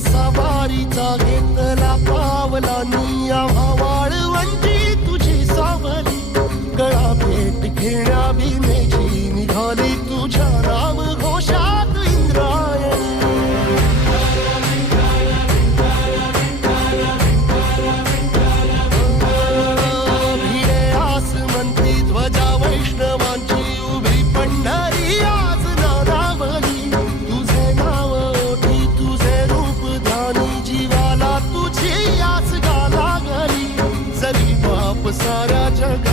Somebody talking the lapel? सारा जग